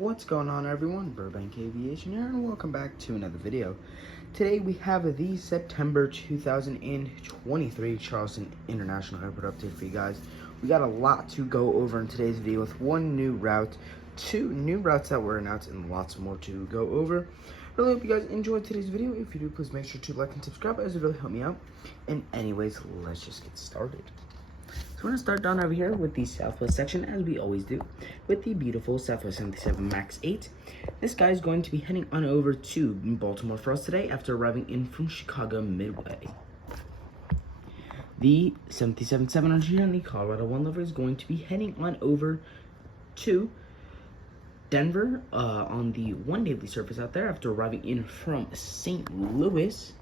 What's going on, everyone? Burbank Aviation here, and welcome back to another video. Today we have the September 2023 Charleston International Airport update for you guys. We got a lot to go over in today's video with one new route, two new routes that were announced, and lots more to go over. Really hope you guys enjoyed today's video. If you do, please make sure to like and subscribe, as it really help me out. And anyways, let's just get started. So we're going to start down over here with the Southwest section, as we always do, with the beautiful Southwest 77 MAX 8. This guy is going to be heading on over to Baltimore for us today after arriving in from Chicago Midway. The 77-700 here in the Colorado 1 livery is going to be heading on over to Denver on the one daily service out there after arriving in from St. Louis.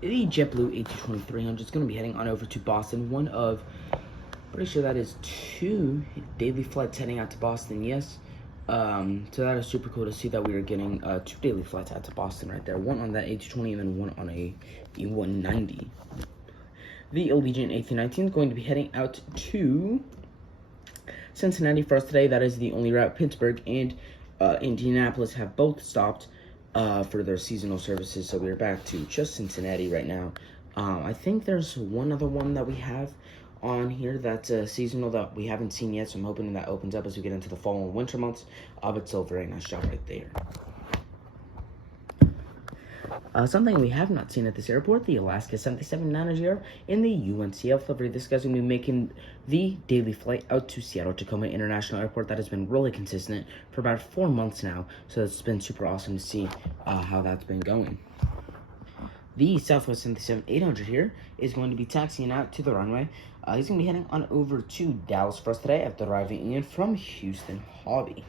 The JetBlue A220-300 is going to be heading on over to Boston. One of, pretty sure that is two daily flights heading out to Boston, yes. So that is super cool to see that we are getting two daily flights out to Boston right there. One on that A220 and then one on a E190. The Allegiant A319 is going to be heading out to Cincinnati for us today. That is the only route. Pittsburgh and Indianapolis have both stopped for their seasonal services, so we're back to just Cincinnati right now. I think there's one other one that we have on here that's seasonal that we haven't seen yet, so I'm hoping that opens up as we get into the fall and winter months. But still a very nice job right there. Something we have not seen at this airport, the Alaska 77-900 in the UNCF livery. This guy's going to be making the daily flight out to Seattle-Tacoma International Airport. That has been really consistent for about 4 months now, so it's been super awesome to see how that's been going. The Southwest 77-800 here is going to be taxiing out to the runway. He's going to be heading on over to Dallas for us today after arriving in from Houston Hobby.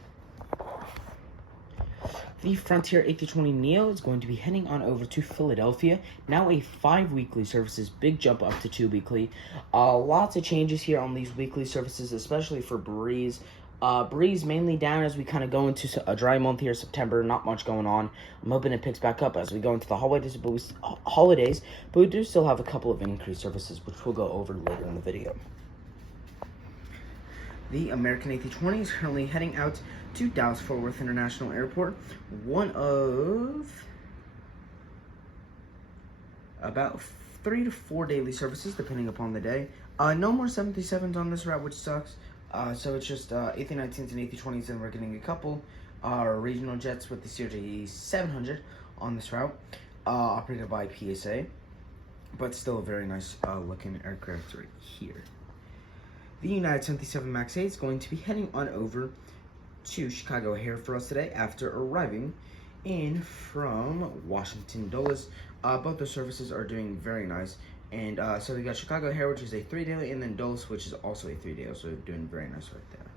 The Frontier A320neo is going to be heading on over to Philadelphia. Now a 5 weekly services, big jump up to 2 weekly. Lots of changes here on these weekly services, especially for Breeze. Breeze mainly down as we kind of go into a dry month here, September. Not much going on. I'm hoping it picks back up as we go into the holidays, but we do still have a couple of increased services, which we'll go over later in the video. The American A320 is currently heading out to Dallas-Fort Worth International Airport. One of about 3 to 4 daily services, depending upon the day. No more 737s on this route, which sucks. So it's just A319s and A320s, and we're getting a couple regional jets with the CRJ 700 on this route, operated by PSA. But still a very nice looking aircraft right here. The United 77 MAX 8 is going to be heading on over to Chicago O'Hare for us today after arriving in from Washington Dulles. Both the services are doing very nice. And so we got Chicago O'Hare, which is a 3-daily, and then Dulles, which is also a 3-daily. So doing very nice right there.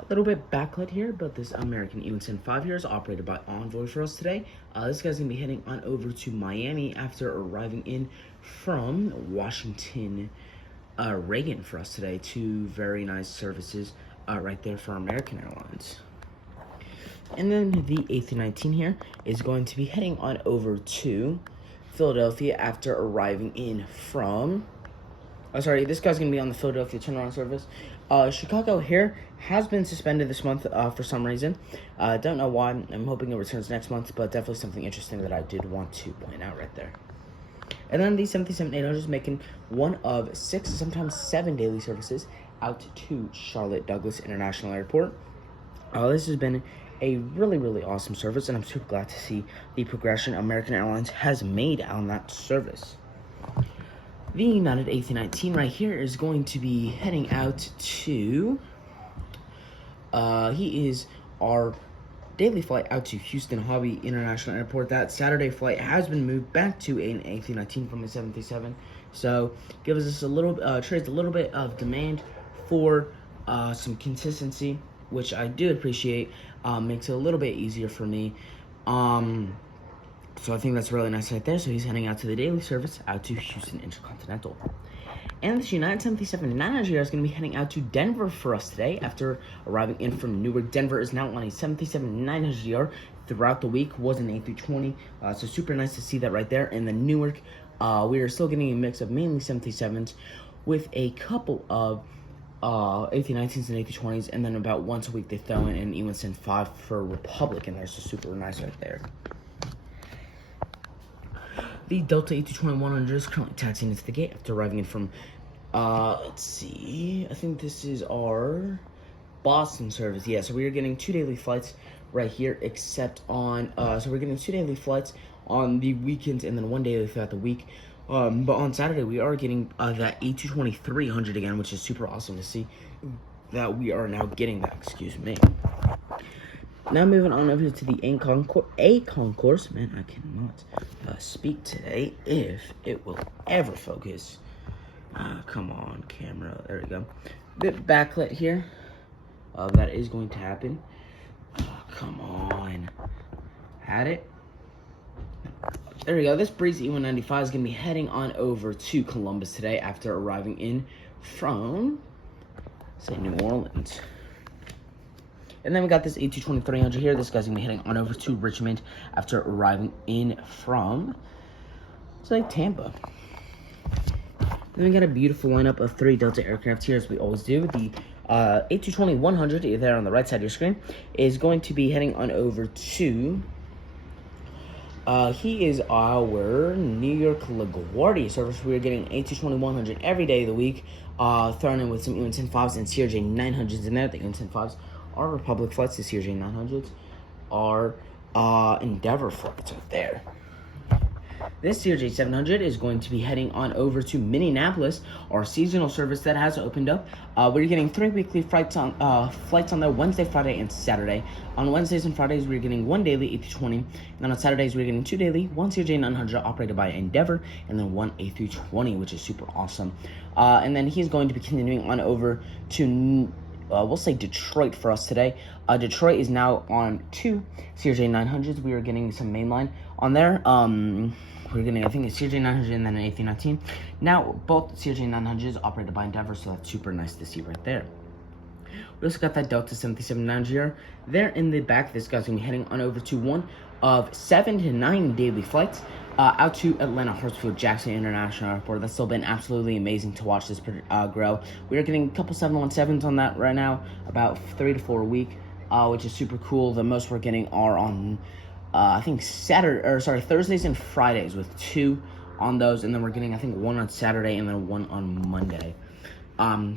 A little bit backlit here, but this American E110 5 here is operated by Envoy for us today. This guy's going to be heading on over to Miami after arriving in from Washington Reagan for us today. Two very nice services right there for American Airlines. And then the A319 here is going to be heading on over to Philadelphia after arriving in from this guy's going to be on the Philadelphia turnaround service. Chicago here has been suspended this month for some reason. Don't know why. I'm hoping it returns next month, but definitely something interesting that I did want to point out right there. And then the 77-800 is making one of 6, sometimes 7 daily services out to Charlotte Douglas International Airport. This has been a really, really awesome service, and I'm super glad to see the progression American Airlines has made on that service. The United A319 right here is going to be heading out to, he is our daily flight out to Houston Hobby International Airport. That Saturday flight has been moved back to an A319 from a 737, so gives us a little, trades a little bit of demand for some consistency, which I do appreciate. Makes it a little bit easier for me. So I think that's really nice right there. So he's heading out to the daily service out to Houston Intercontinental. And this United 77-900 is going to be heading out to Denver for us today after arriving in from Newark. Denver is now on a 737-900 throughout the week. Was an A320, so super nice to see that right there. And then Newark, we are still getting a mix of mainly 737s with a couple of A319s and A320s, and then about once a week they throw in an E175 for Republic in there, so super nice right there. The Delta A220-100 is currently taxiing into the gate after arriving in from, let's see, I think this is our Boston service. Yeah, so we are getting 2 daily flights right here, except on, so we're getting 2 daily flights on the weekends and then 1 daily throughout the week. But on Saturday, we are getting that A220-300 again, which is super awesome to see that we are now getting that, excuse me. Now moving on over to the A concourse. Man, I cannot speak today if it will ever focus. Come on, camera. There we go. Bit backlit here. That is going to happen. Come on. Had it. There we go. This Breeze E195 is going to be heading on over to Columbus today after arriving in from, say, New Orleans. And then we got this A220-300 here. This guy's going to be heading on over to Richmond after arriving in from, say, Tampa. Then we got a beautiful lineup of 3 Delta aircraft here, as we always do. The A220-100, there on the right side of your screen, is going to be heading on over to... he is our New York LaGuardia service. We are getting A220-100 every day of the week, thrown in with some E175s and CRJ-900s in there. The E175s are Republic flights. The CRJ-900s are Endeavor flights right there. This CRJ-700 is going to be heading on over to Minneapolis, our seasonal service that has opened up. We're getting 3 weekly flights on there, Wednesday, Friday, and Saturday. On Wednesdays and Fridays, we're getting 1 daily A320, and then on Saturdays, we're getting 2 daily, 1 CRJ-900 operated by Endeavor, and then 1 A320, which is super awesome. And then he's going to be continuing on over to we'll say Detroit for us today. Detroit is now on 2 CRJ-900s. We are getting some mainline on there. We're getting, I think, a CRJ-900 and then an A319. Now, both CRJ-900s operated by Endeavor, so that's super nice to see right there. We also got that Delta 737-9 there in the back. This guy's going to be heading on over to one of 7 to 9 daily flights out to Atlanta Hartsfield Jackson International Airport. That's still been absolutely amazing to watch this grow. We are getting a couple 717s on that right now, about 3 to 4 a week, which is super cool. The most we're getting are on I think Thursdays and Fridays with 2 on those, and then we're getting, I think, 1 on Saturday and then 1 on Monday.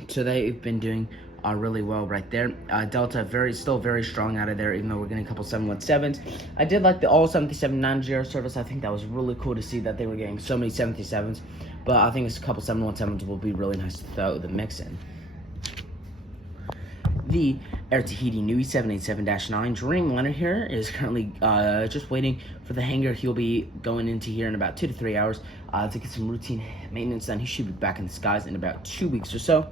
So they've been doing really well right there. Delta still very strong out of there, even though we're getting a couple 717s. I did like the all 737-9 service. I think that was really cool to see that they were getting so many 737s, but I think a couple 717s will be really nice to throw the mix in. The Air Tahiti Nui 787-9 Dreamliner here is currently just waiting for the hangar. He'll be going into here in about 2 to 3 hours to get some routine maintenance done. He should be back in the skies in about 2 weeks or so.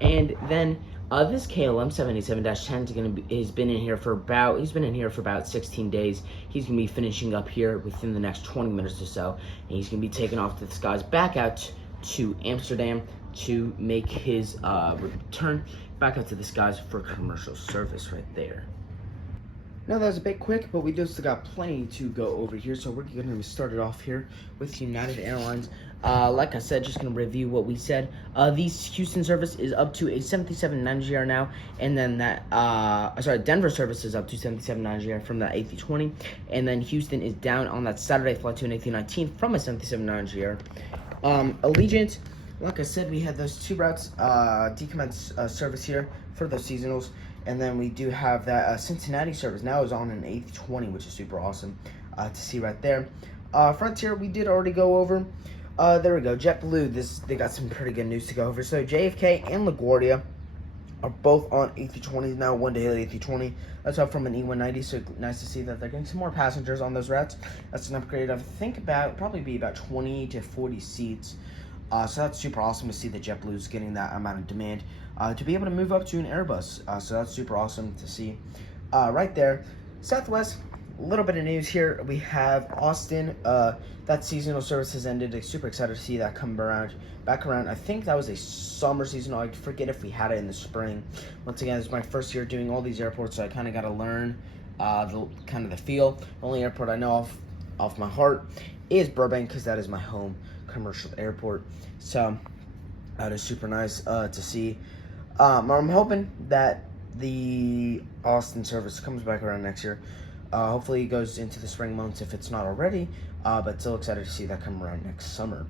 And then this KLM 787-10 has been in here for about 16 days. He's gonna be finishing up here within the next 20 minutes or so, and he's gonna be taking off to the skies back out to Amsterdam to make his return back out to the skies for commercial service right there. Now that was a bit quick, but we do still got plenty to go over here, so we're going to start it off here with United Airlines. Like I said, just going to review what we said. The Houston service is up to a 737-9 now, and then that, Denver service is up to 737-9 from that A320, and then Houston is down on that Saturday flight to an A319 from a 737-9. Allegiant, like I said, we had those 2 routes decommence service here for those seasonals. And then we do have that Cincinnati service now is on an A320, which is super awesome to see right there. Frontier, we did already go over. There we go. JetBlue, they got some pretty good news to go over. So JFK and LaGuardia are both on A320s now, 1 daily A320. That's up from an E190, so nice to see that they're getting some more passengers on those routes. That's an upgrade of, I think, probably be about 20 to 40 seats. So that's super awesome to see that JetBlue's getting that amount of demand to be able to move up to an Airbus. So that's super awesome to see right there. Southwest, a little bit of news here. We have Austin. That seasonal service has ended. I'm super excited to see that come back around. I think that was a summer seasonal. I forget if we had it in the spring. Once again, this is my first year doing all these airports, so I kind of got to learn the feel. The only airport I know off my heart is Burbank, because that is my home commercial airport. So that is super nice to see. I'm hoping that the Austin service comes back around next year. Hopefully it goes into the spring months if it's not already, but still excited to see that come around next summer.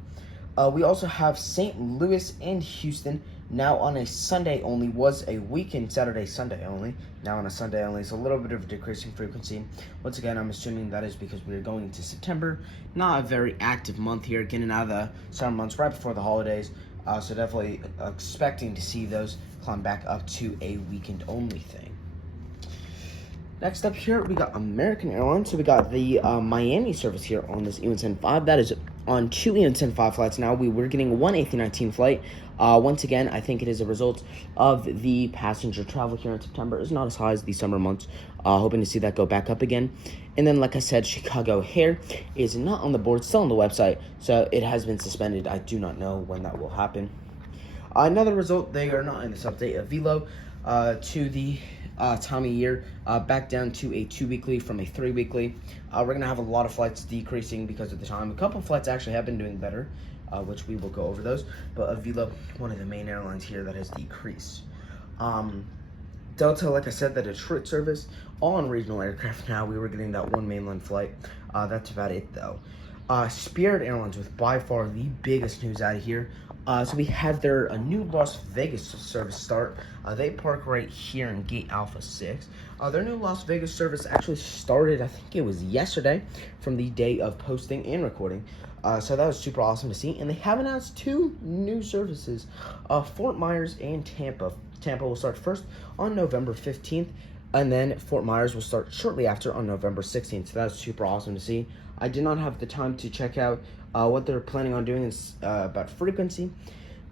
We also have St. Louis and Houston now on a Sunday only. Was a weekend Saturday, Sunday only. Now on a Sunday only. It's a little bit of a decreasing frequency. Once again, I'm assuming that is because we are going into September. Not a very active month here, getting out of the summer months right before the holidays. So definitely expecting to see those climb back up to a weekend only thing. Next up here, we got American Airlines. So we got the Miami service here on this EN105. That is on 2 EN105 flights now. We were getting one A319 flight. Once again, I think it is a result of the passenger travel here in September is not as high as the summer months. Hoping to see that go back up again. And then, like I said, Chicago Air is not on the board, still on the website. So it has been suspended. I do not know when that will happen. Another result, they are not in this update, a Velo to the time of year, back down to a 2-weekly from a 3-weekly. We're going to have a lot of flights decreasing because of the time. A couple of flights actually have been doing better, which we will go over those. But Avila, one of the main airlines here that has decreased. Delta, like I said, the Detroit service, all on regional aircraft now. We were getting that one mainland flight. That's about it, though. Spirit Airlines with by far the biggest news out of here. So we have their new Las Vegas service start. They park right here in Gate Alpha 6. Their new Las Vegas service actually started, I think it was yesterday, from the day of posting and recording. So that was super awesome to see. And they have announced 2 new services, Fort Myers and Tampa. Tampa will start first on November 15th. And then Fort Myers will start shortly after on November 16th. So that's super awesome to see. I did not have the time to check out what they're planning on doing about frequency,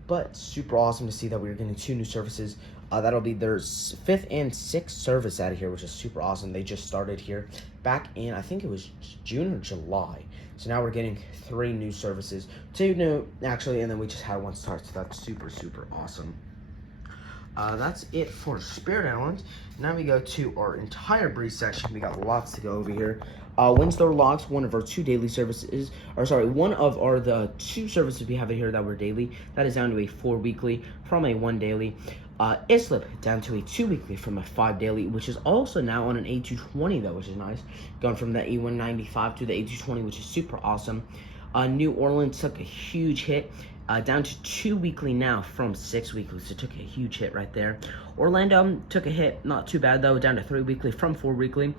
but super awesome to see that we're getting 2 new services. That'll be their 5th and 6th service out of here, which is super awesome. They just started here back in, I think it was June or July. So now we're getting 3 new services. 2 new, actually, and then we just had 1 start. So that's super, super awesome. That's it for Spirit Airlines. Now we go to our entire breeze section. We got lots to go over here. Windsor Locks, one of our 2 daily services, one of the 2 services we have here that were daily. That is down to a 4-weekly from a 1 daily. Islip down to a 2-weekly from a 5 daily, which is also now on an A220 though, which is nice. Going from the E195 to the A220, which is super awesome. New Orleans took a huge hit. Down to 2 weekly now from 6 weekly, so took a huge hit right there. Orlando took a hit, not too bad though, down to 3 weekly from 4 weekly.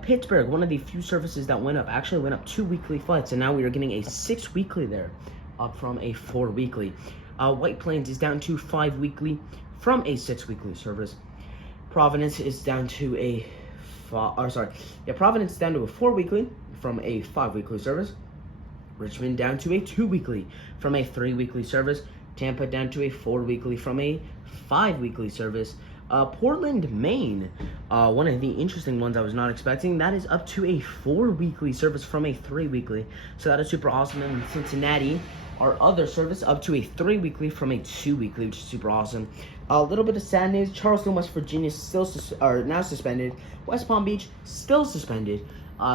Pittsburgh, one of the few services that went up, actually went up 2 weekly flights, and now we are getting a 6 weekly there, up from a 4 weekly. White Plains is down to 5 weekly from a 6 weekly service. Providence is down to a Providence down to a 4 weekly from a 5 weekly service. Richmond down to a 2 weekly from a 3 weekly service. Tampa down to a 4 weekly from a 5 weekly service. Portland, Maine, one of the interesting ones I was not expecting. That is up to a 4 weekly service from a 3 weekly. So that is super awesome. And Cincinnati, our other service, up to a 3 weekly from a 2 weekly, which is super awesome. A little bit of sad news: Charleston, West Virginia, now suspended. West Palm Beach still suspended.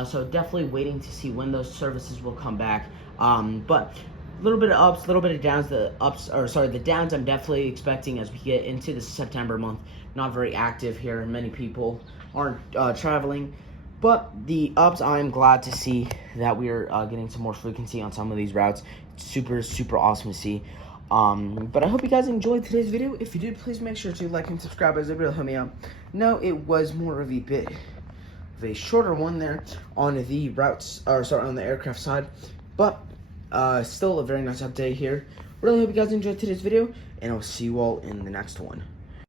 So definitely waiting to see when those services will come back. But a little bit of ups, a little bit of downs. The downs I'm definitely expecting as we get into the September month. Not very active here. Many people aren't traveling. But the ups, I'm glad to see that we are getting some more frequency on some of these routes. It's super, super awesome to see. But I hope you guys enjoyed today's video. If you did, please make sure to like and subscribe, as it really helped me out. No, it was more of a shorter one there on the routes, on the aircraft side, but still a very nice update here. Really hope you guys enjoyed today's video, and I'll see you all in the next one.